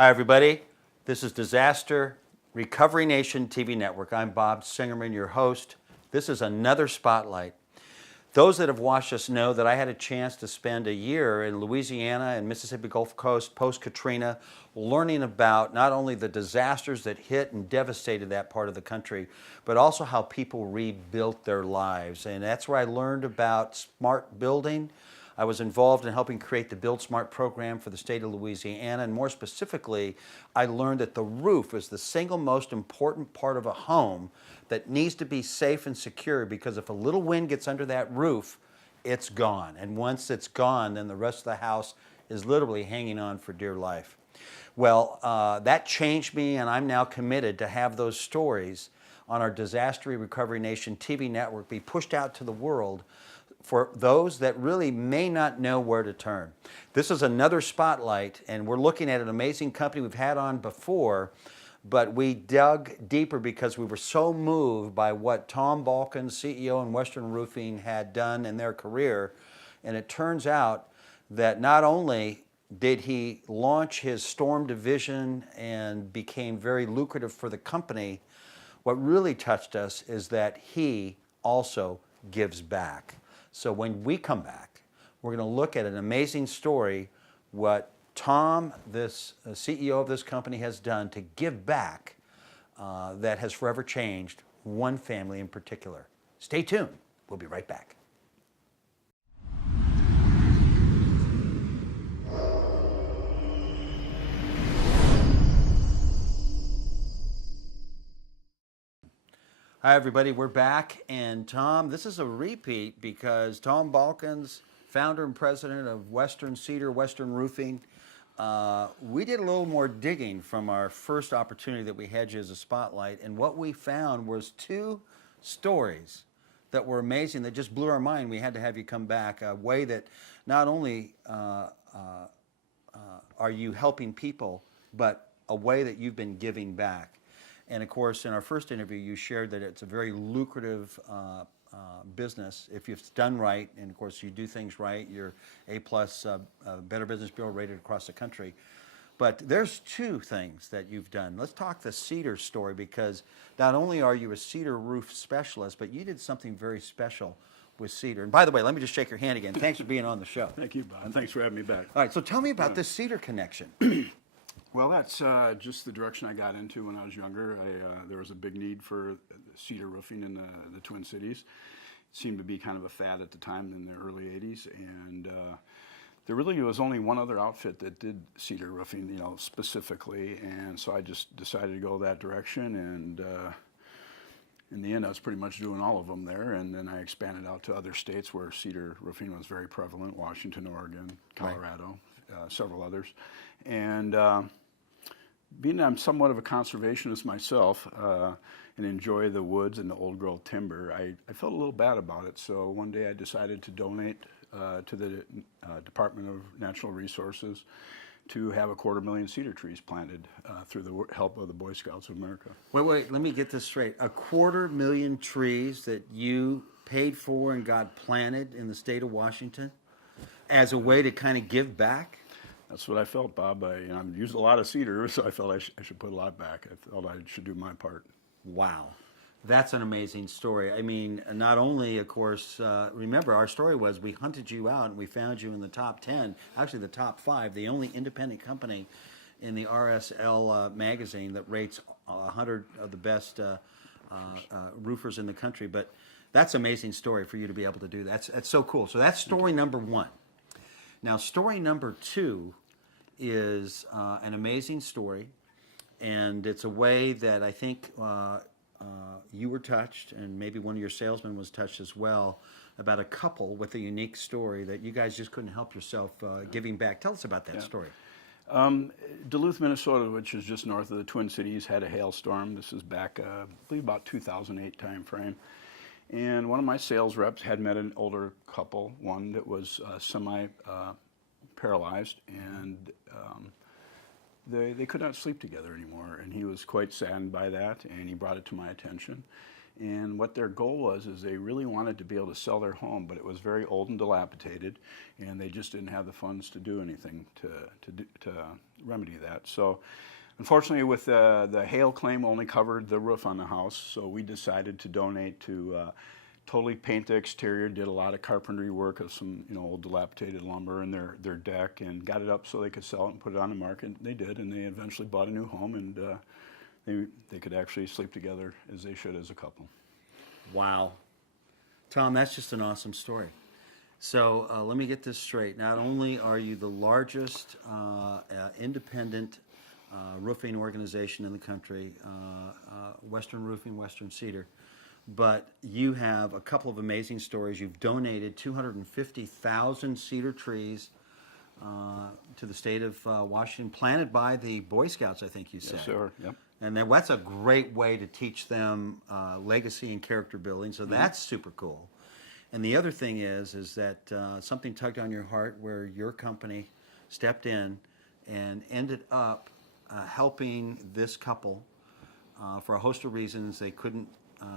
Hi, everybody. This is Disaster Recovery Nation TV Network. I'm Bob Singerman, your host. This is another spotlight. Those that have watched us know that I had a chance to spend a year in Louisiana and Mississippi Gulf Coast post-Katrina learning about not only the disasters that hit and devastated that part of the country, but also how people rebuilt their lives. And that's where I learned about smart building. I was involved in helping create the Build Smart program for the state of Louisiana, and more specifically, I learned that the roof is the single most important part of a home that needs to be safe and secure, because if a little wind gets under that roof, it's gone. And once it's gone, then the rest of the house is literally hanging on for dear life. Well, that changed me, and I'm now committed to have those stories on our Disaster Recovery Nation TV network be pushed out to the world for those that really may not know where to turn. This is another spotlight, and we're looking at an amazing company we've had on before, but we dug deeper because we were so moved by what Tom Balkans, CEO in Western Roofing, had done in their career. And it turns out that not only did he launch his storm division and became very lucrative for the company, what really touched us is that he also gives back. So when we come back, we're going to look at an amazing story, what Tom, this CEO of this company, has done to give back that has forever changed one family in particular. Stay tuned. We'll be right back. Hi, everybody. We're back. And Tom, this is a repeat because Tom Balkans, founder and president of Western Cedar, Western Roofing, we did a little more digging from our first opportunity that we had you as a spotlight. And what we found was two stories that were amazing, that just blew our mind. We had to have you come back, a way that not only are you helping people, but a way that you've been giving back. And of course, in our first interview, you shared that it's a very lucrative business if it's done right. And of course, you do things right. You're A+, Better Business Bureau rated across the country. But there's two things that you've done. Let's talk the cedar story, because not only are you a cedar roof specialist, but you did something very special with cedar. And by the way, let me just shake your hand again. Thanks for being on the show. Thank you, Bob. Thanks for having me back. All right, so tell me about this cedar connection. Well, that's just the direction I got into when I was younger. There was a big need for cedar roofing in the Twin Cities. It seemed to be kind of a fad at the time in the early 80s. And there really was only one other outfit that did cedar roofing, specifically. And so I just decided to go that direction. And in the end, I was pretty much doing all of them there. And then I expanded out to other states where cedar roofing was very prevalent: Washington, Oregon, Colorado, several others. And being I'm somewhat of a conservationist myself and enjoy the woods and the old growth timber, I felt a little bad about it. So one day I decided to donate to the Department of Natural Resources to have 250,000 cedar trees planted through the help of the Boy Scouts of America. Wait, let me get this straight. 250,000 trees that you paid for and got planted in the state of Washington as a way to kind of give back? That's what I felt, Bob. I've used a lot of cedar, so I felt I should put a lot back. I felt I should do my part. Wow. That's an amazing story. I mean, not only, of course, remember our story was we hunted you out and we found you in the top 10, actually the top 5, the only independent company in the RSL magazine that rates 100 of the best roofers in the country. But that's an amazing story for you to be able to do that. That's so cool. So that's story number one. Now, story number two is an amazing story, and it's a way that I think you were touched, and maybe one of your salesmen was touched as well, about a couple with a unique story that you guys just couldn't help yourself giving back. Tell us about that story. Duluth, Minnesota, which is just north of the Twin Cities, had a hailstorm. This is back, I believe, about 2008 time frame. And one of my sales reps had met an older couple, one that was semi-paralyzed, and they could not sleep together anymore. And he was quite saddened by that, and he brought it to my attention. And what their goal was is they really wanted to be able to sell their home, but it was very old and dilapidated, and they just didn't have the funds to do anything to remedy that. So unfortunately, with the hail claim only covered the roof on the house, so we decided to donate to totally paint the exterior, did a lot of carpentry work of some old dilapidated lumber in their deck, and got it up so they could sell it and put it on the market. They did, and they eventually bought a new home, and they could actually sleep together as they should as a couple. Wow. Tom, that's just an awesome story. So let me get this straight. Not only are you the largest independent roofing organization in the country, Western Roofing, Western Cedar, but you have a couple of amazing stories. You've donated 250,000 cedar trees to the state of Washington, planted by the Boy Scouts, I think you said. Yes, sir. Yep. And that's a great way to teach them legacy and character building. So that's super cool. And the other thing is that something tugged on your heart where your company stepped in and ended up helping this couple for a host of reasons. They couldn't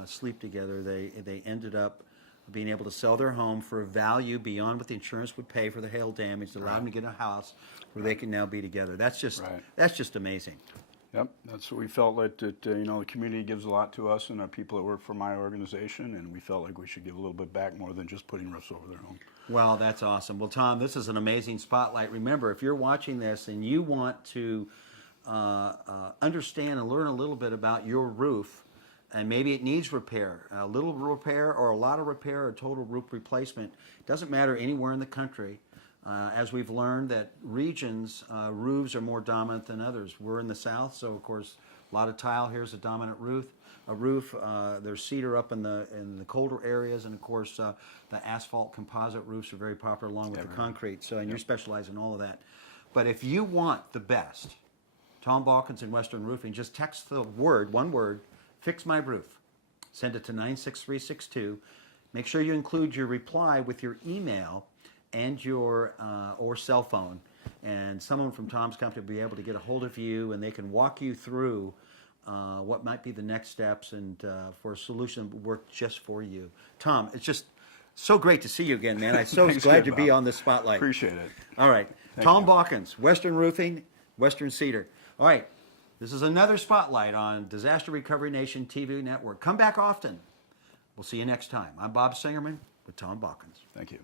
sleep together. They ended up being able to sell their home for a value beyond what the insurance would pay for the hail damage that allowed them to get a house where they can now be together. That's just amazing. Yep, that's what we felt like. That the community gives a lot to us and our people that work for my organization, and we felt like we should give a little bit back more than just putting roofs over their home. Well, that's awesome. Well, Tom, this is an amazing spotlight. Remember, if you're watching this and you want to understand and learn a little bit about your roof, and maybe it needs repair, a little repair or a lot of repair or total roof replacement, doesn't matter anywhere in the country. As we've learned that regions, roofs are more dominant than others. We're in the South, so of course a lot of tile here is a dominant roof. There's cedar up in the colder areas, and of course the asphalt composite roofs are very popular along with the concrete. So, and you specialize in all of that. But if you want the best, Tom Balkans and Western Roofing, just text the one word, "Fix My Roof." Send it to 96362. Make sure you include your reply with your email and your or cell phone, and someone from Tom's company will be able to get a hold of you, and they can walk you through what might be the next steps and for a solution that will work just for you. Tom, it's just so great to see you again, man. I'm so glad to be on the spotlight. Appreciate it. All right. Tom Balkans, Western Roofing, Western Cedar. All right. This is another spotlight on Disaster Recovery Nation TV network. Come back often. We'll see you next time. I'm Bob Singerman with Tom Balkans. Thank you.